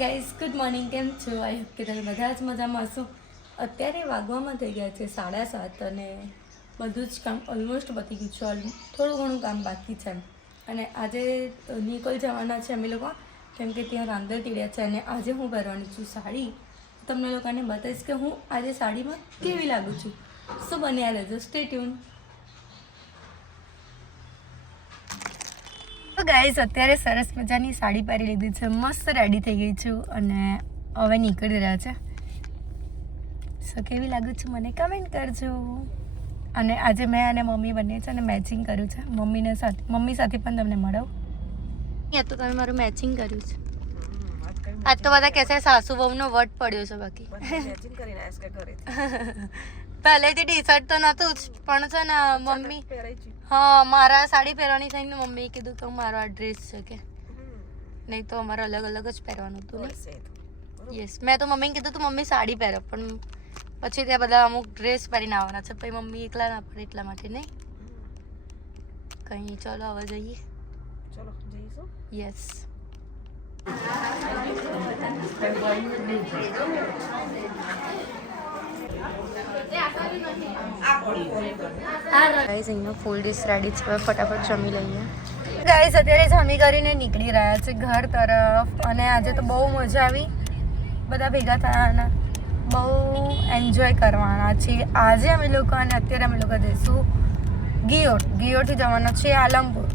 Guys good morning, કેમ છો? I hope કે તમે બધા જ મજામાં હશો. અત્યારે વાગવામાં થઈ ગયા છે 7:30 અને બધું જ કામ ઓલમોસ્ટ પતી ગયું છે. થોડું ઘણું કામ બાકી છે અને આજે નિકોલ જવાના છે અમે લોકો, કેમ કે ત્યાં રાંદર તીડ્યા છે અને આજે હું પહેરવાની છું સાડી. તમને લોકોને બતાવીશ કે હું આજે સાડીમાં કેવી લાગુ છું. શું બન્યા રહેજો, સ્ટે ટ્યુન. તો ગાઈઝ અત્યારે સરસ મજાની સાડી પહેરી લીધી છે, મસ્ત રેડી થઈ ગઈ છું અને હવે નીકળી રહ્યા છે. સો કેવી લાગુ છું મને કમેન્ટ કરજો. અને આજે મેં અને મમ્મી બંને છે અને મેચિંગ કર્યું છે. મમ્મી સાથે પણ તમને મળાવું. તો તમે મારું મેચિંગ કર્યું છે. આજ તો બધા કહેશે સાસુ બહુનો વટ પડ્યો છે. બાકી પહેલેથી ટી શર્ટ તો નહોતું જ, પણ છે ને મમ્મી હા મારા સાડી પહેરવાની થઈને મમ્મીએ કીધું તો મારો આ ડ્રેસ છે કે નહીં તો અમારે અલગ અલગ જ પહેરવાનું હતું ને. યસ, મેં તો મમ્મીને કીધું તું મમ્મી સાડી પહેરો, પણ પછી ત્યાં બધા અમુક ડ્રેસ પહેરીને આવવાના છે, પછી મમ્મી એકલા ના પડે એટલા માટે નહીં. કંઈ ચલો હવે જઈએ. ચલો જઈશું. યસ. અહીંયા ફૂલ ડીશ રેડી છે, ફટાફટ જમી લઈએ. ગાઈસ અત્યારે જમી કરીને નીકળી રહ્યા છે ઘર તરફ અને આજે તો બહુ મજા આવી. બધા ભેગા થવાના, બહુ એન્જોય કરવાના છે આજે અમે લોકો. અને અત્યારે અમે લોકો જઈશું ગિયોરથી જવાના છે આલમપુર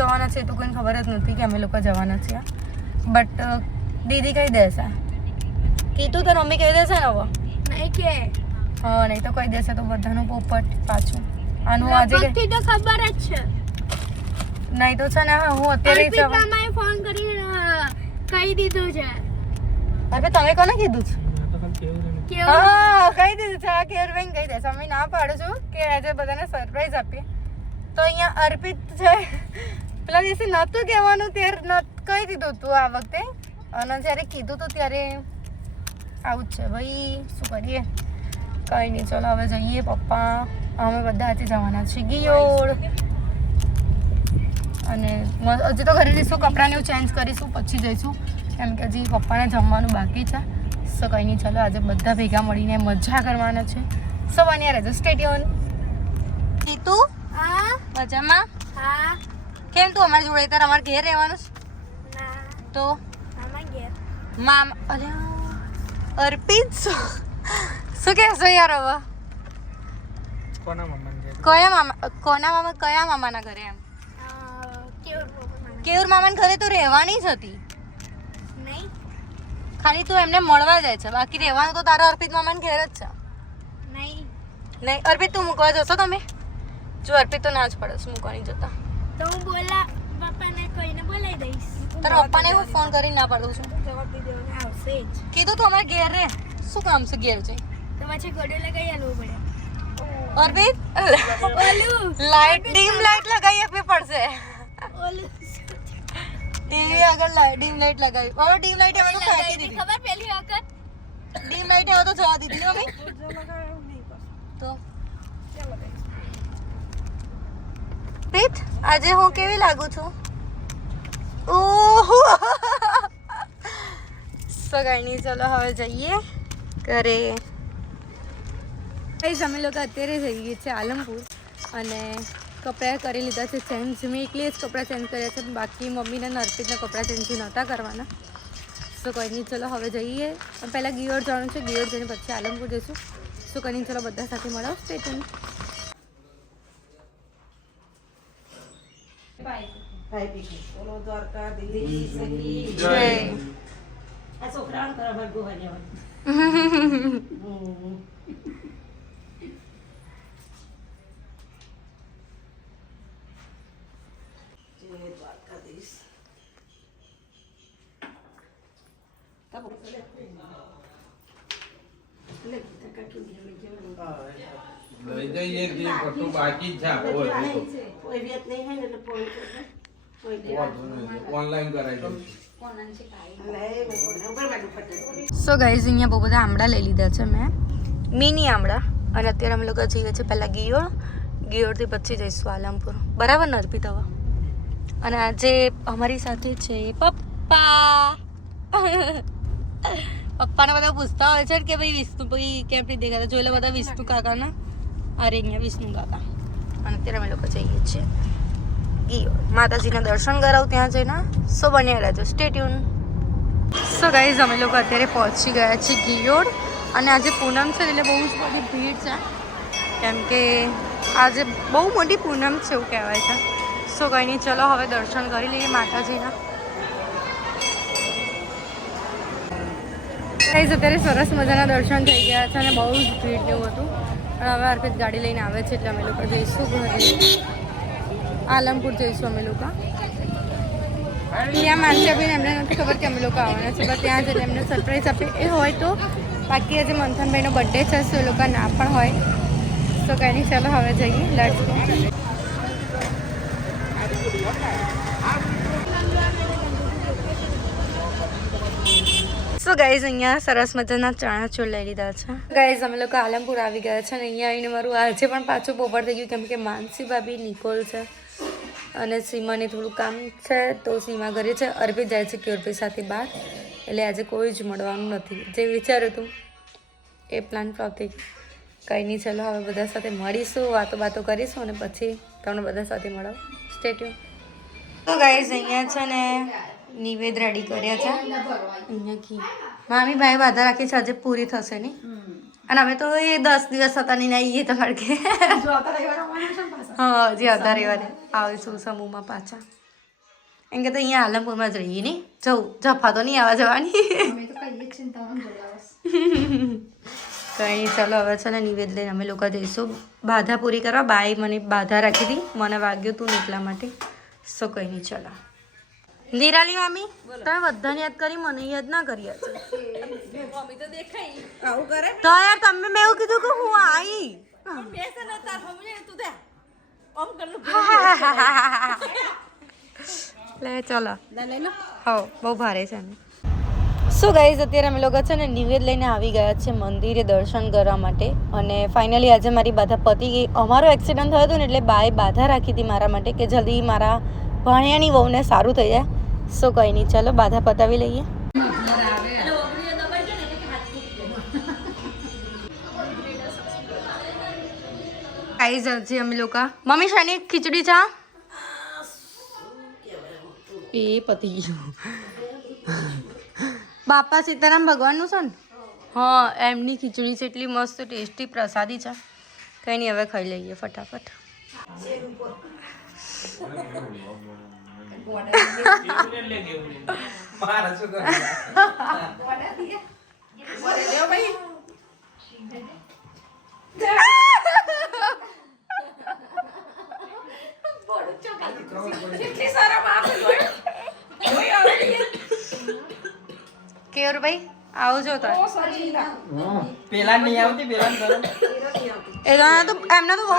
જવાના છે. તો કોઈને ખબર જ નથી કે અમે લોકો જવાના છીએ, બટ દીદી કહી દેશે. કીધું તો મમ્મી કહી દેશે ને હવે નહીં કે હા, નહીં તો કહી દેશે તો બધાનું પોપટ પાછું. આનું આજે તો ખબર જ છે. નહીં તો છે ને હું અત્યારે મામાએ ફોન કરીને કહી દીધું છે. અરે તમે કોને કીધું છે? હા કહી દીધું છે. આ કેરવેન કહી દેશે. અમે ના પાડું છું કે આજે બધાને સરપ્રાઈઝ આપીએ. તો અહીંયા અર્પિત છે, પેલા દિવસે નહોતું કહેવાનું ત્યારે કહી દીધું તું આ વખતે, અને જ્યારે કીધું તું ત્યારે આવું જ છે ભાઈ, શું કરીએ. કંઈ નહીં, ચલો હવે જઈએ. પપ્પા અમે બધા આજે જવાના છીએ ગિયોડ. અને હજી તો ઘરે જઈશું, કપડાને એવું ચેન્જ કરીશું પછી જઈશું, કેમ કે હજી પપ્પાને જમવાનું બાકી છે. સો કંઈ નહીં, ચલો આજે બધા ભેગા મળીને મજા કરવાના છે. સો બન્યા રહેજો, સ્ટે ટ્યુન. જીતુ હા મજામાં? હા. કેમ તું અમારી જોડે તાર અમારે ઘેર રહેવાનું છે? ના તો મામા ઘેર. મામા અલ્યા અર્પિત શું કહેશો યાર હવે? કોના મામા કયા મામાના ઘરે? એમ કેવુર મામાના ઘરે તો રહેવાની જ હતી નહીં, ખાલી તું એમને મળવા જાય છે, બાકી રહેવાનું તો તારા અર્પિત મામાના ઘેર જ છે. નહીં અર્પિત તું મૂકવા જશો તમે? જો અર્પિત તો ના જ પડે મૂકવાની જતા. તો હું પપ્પાને કહીને બોલાવી દઈશ. તારા પપ્પાને હું ફોન કરીને ના પાડું છું. જવાબ દઈ દેવાનો આવશે જ. કીધું તું અમારે ઘેર રે. શું કામ છે ઘેર જઈ? તો પછી ગોડે લગાવી આલવું પડે. અર્પિત લાઈટ ડીમ લાઈટ લગાવી આપવી પડશે. ટીવી આગળ ડીમ લાઈટ લગાવી. ઓલો ડીમ લાઈટ હવે તો ફેંકી દીધી. ખબર પહેલી વખત ડીમ લાઈટ હવે તો જવા દીધી મમ્મી. તો પ્રીત આજે હું કેવી લાગુ છું? ઓહો સગાઈની. ચલો હવે જઈએ ઘરે. અમે લોકો અત્યારે જઈએ છીએ આલમપુર અને કપડાં કરી લીધા છે ચેન્જ. મેં એકલી જ કપડાં ચેન્જ કર્યા છે, બાકી મમ્મીને અર્પિતના કપડાં ચેન્જ નહોતા કરવાના. સો કંઈ નહીં, ચલો હવે જઈએ. પહેલાં ગિયોડ જવાનું છે, ગિયોડ જઈને પછી આલમપુર જઈશું. સો કંઈ નહીં, ચલો બધા સાથે મળો. Stay tune. બાકી છે ઓનલાઈન કરાવી દઉં. સો ગાઈઝ અહીંયા બહુ બધા આમળા લઈ લીધા છે મેં, મિની આમળા. અને અત્યારે અમે લોકો જઈએ છીએ પહેલાં ગિયોડથી પછી જઈશું આલમપુર. બરાબર ને અર્પિત? હવે અને આજે અમારી સાથે છે પપ્પા. પપ્પાને બધા પૂછતા હોય છે કે ભાઈ વિષ્ણુ ભાઈ કેમ નહીં દેખાતા, જોઈ લે બધા વિષ્ણુ કાકાના. અરે અહીંયા વિષ્ણુ કાકા. અને અત્યારે અમે લોકો જઈએ છીએ ગિયોર માતાજીના દર્શન કરાવું ત્યાં જઈને. સો બન્યા રહેજો, સ્ટે ટ્યુન. સો ગાઈઝ અમે લોકો અત્યારે પહોંચી ગયા છીએ ગિયોર. અને આજે પૂનમ છે એટલે બહુ જ બધી ભીડ છે, કેમ કે આજે બહુ મોટી પૂનમ છે એવું કહેવાય છે. સો કંઈ નહીં, ચલો હવે દર્શન કરી લઈએ માતાજીના. ગાઈઝ અત્યારે સરસ મજાના દર્શન થઈ ગયા છે અને બહુ જ ભીડ જેવું હતું. પણ હવે અર્પિત ગાડી લઈને આવે છે એટલે અમે લોકો જઈશું ઘરે. આલમપુર જઈશું અમે લોકો. ત્યાં માનસી બી એમને નથી ખબર કે અમે લોકો આવવાના છે, પણ ત્યાં જઈને એમને સરપ્રાઈઝ આપીએ એ હોય તો. બાકી આજે મંથનભાઈનો બર્થડે છે, તો એ લોકો ના પણ હોય. તો કંઈ નહીં, ચાલો હવે જઈએ. Let's go. સો ગાઈઝ અહીંયા સરસ મજાના ચણાચોર લઈ લીધા છે. ગાઈઝ અમે લોકો આલમપુર આવી ગયા છે અને અહીંયા આવીને મારું આજે પણ પાછું પોપર થઈ ગયું, કેમ કે માનસી ભાભી નિકોલ છે અને સીમાને થોડું કામ છે, તો સીમા ઘરે છે. અર્પિત જાય છે ક્યોરભાઈ સાથે બહાર, એટલે આજે કોઈ જ મળવાનું નથી. જે વિચાર્યું હતું એ પ્લાન ફ્લોપ થઈ ગયો. કંઈ નહીં, ચાલો હવે બધા સાથે મળીશું, વાતો કરીશું અને પછી તમને બધા સાથે મળો. Stay tune. તો ગાઈઝ અહીંયા છે ને નિવેદ રેડી કર્યા છે. અહીંયા ઘી મામી ભાઈ બાધા રાખી છે, આજે પૂરી થશે નહીં. અને અમે તો એ 10 દિવસ હતા નહીં આવીએ તમારે કે. હા, હજી આવતા રવિવારે આવીશું સમૂહમાં પાછા. એમ કે તો અહીંયા આલમપુરમાં જ રહીએ નહીં, જવું જફા તો નહીં આવવા જવાની. કંઈ નહીં, ચાલો હવે છે ને નિવેદ લઈને અમે લોકો જઈશું બાધા પૂરી કરવા. બાઈ મને બાધા રાખી હતી, મને વાગ્યું તું એટલા માટે. સો કંઈ નહીં, ચાલો. નિરાલી મામી તમે બધાને યાદ કરી, મને યાદ ના કરી. તો યાર તમે મેં એવું કીધું કે હું આવી. લે ચલો, હો બહુ ભારે છે. શું ગાઈઝ અત્યારે અમે લોકો છે ને નિવેદ લઈને આવી ગયા છે મંદિરે દર્શન કરવા માટે. અને ફાઇનલી આજે મારી બાધા પતી ગઈ. અમારો એક્સિડન્ટ થયો હતો ને એટલે બાએ બાધા રાખી હતી મારા માટે કે જલ્દી મારા ભાણિયાની વહુને સારું થઈ જાય. સો કંઈ નહીં, ચાલો બાધા પતાવી લઈએ. ગાઈઝ હજી અમે લોકો મમ્મી શાની ખીચડી ચા એ પતી ગયું. બાપા સીતારામ ભગવાનનું છે ને? હા, એમની ખીચડી છે, એટલી મસ્ત ટેસ્ટી પ્રસાદી છે. કંઈ નહીં, હવે ખાઈ લઈએ ફટાફટ. કેવરભાઈ આવજો તો. પેલા નહીં આવતી, પેલા એમના તો બહુ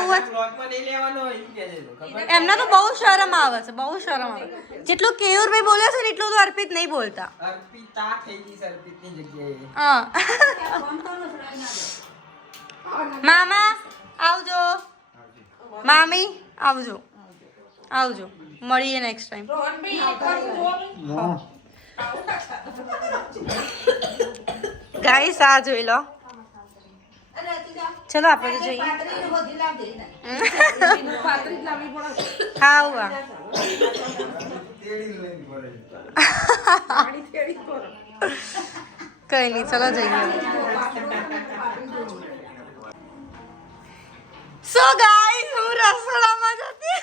એમના તો બહુ શરમ આવે છે, બહુ શરમ આવે. જેટલું કેયુરભાઈ બોલે છે ને એટલું તો અર્પિત નહીં બોલતા. હા. મામા આવજો, મામી આવજો, આવજો, મળીએ નેક્સ્ટ ટાઈમ. ગાઈસ આ જોઈ લો. ચલો આપણે તો જોઈએ. હા હુઆ કઈ નહીં, ચલો જઈએ. સો ગાઈસ હું રસોડામાં જતી.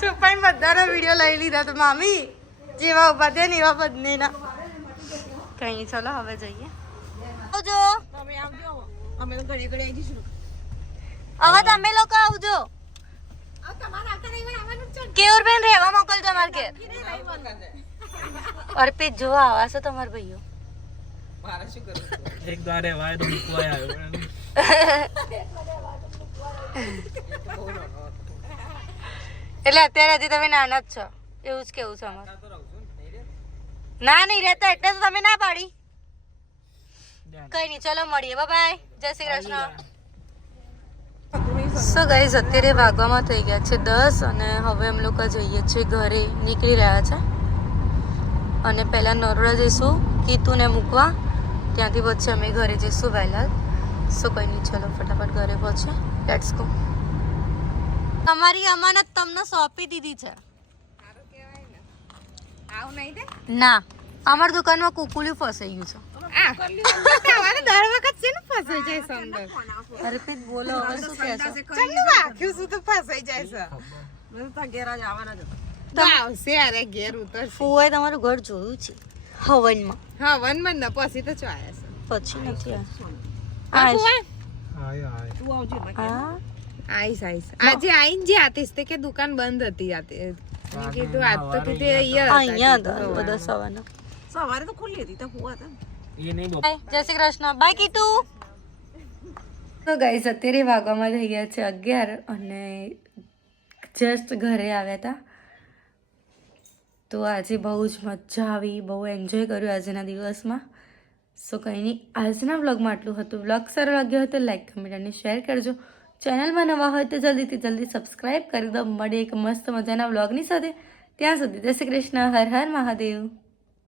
છુપાઈ બધાનો વિડીયો લઈ લીધા તો મામી જેવા ઉભા થયા ને એવા બંનેના. કઈ નહીં, ચલો હવે જઈએ. આવજો, અમે તો ઘડી ઘડી આવી જઈશું. હવે તમે લોકો આવજો. કેવું બેન રહેવા મોકલજો તમારે ઘેર. અર્પિત જોવા આવાશે તમારા ભાઈઓ. મારે શું કરું? એક દ્વારે વાય તો મૂકવાય આવ્યો. એટલે અત્યારે હજી તમે નાના જ છો, એવું જ કેવું છે અમારે. ના નહીં રહેતા એટલે તો તમે ના પાડી. કઈ નહીં, ચલો મળીએ, બાય બાય, જય શ્રી કૃષ્ણ. સો ગાઈઝ અત્યારે વાગવામાં થઈ ગયા છે 10 અને હવે અમે લોકો જઈએ છીએ ઘરે નીકળી રહ્યા છે અને પહેલાં નરોડા જઈશું કીતુને મૂકવા ત્યાંથી પછી અમે ઘરે જઈશું વહેલા સો કંઈ નહીં ચલો ફટાફટ ઘરે પહોંચે લેટ્સ ગો તમારી અમાનત તમને સોંપી દીધી છે ના અમારી દુકાનમાં કુકુલિયું ફસાઈ ગયું છે અર્પિત બોલો હવે શું કહેશો ફુવાએ તમારું ઘર જોયું છે હવનમાં પછી નથી આજે આઈને જે આતીશ તે કે દુકાન બંધ હતી મેં કીધું આજ તો કીધું અહીંયા હતા બધા સવારના સવારે તો ખુલ્લી હતી તો હુવા હતા ये नहीं बोल જય શ્રી કૃષ્ણ બાય કીટુ તો ગાઈસ અત્યારે વાગવામાં થઈ ગયા છે 11 અને જસ્ટ ઘરે આવ્યા હતા તો આજે બહુ જ મજા આવી બહુ એન્જોય કર્યું આજના દિવસમાં સો કંઈ નહીં આજના વ્લોગમાં આટલું હતું વ્લોગ સારો લાગ્યો હોય તો લાઈક કમેન્ટ અને શેર કરજો ચેનલમાં નવા હોય તો જલ્દી સબસ્ક્રાઈબ કરી દો મળે એક મસ્ત મજાના વ્લોગની સાથે ત્યાં સુધી જય શ્રી કૃષ્ણ હર હર મહાદેવ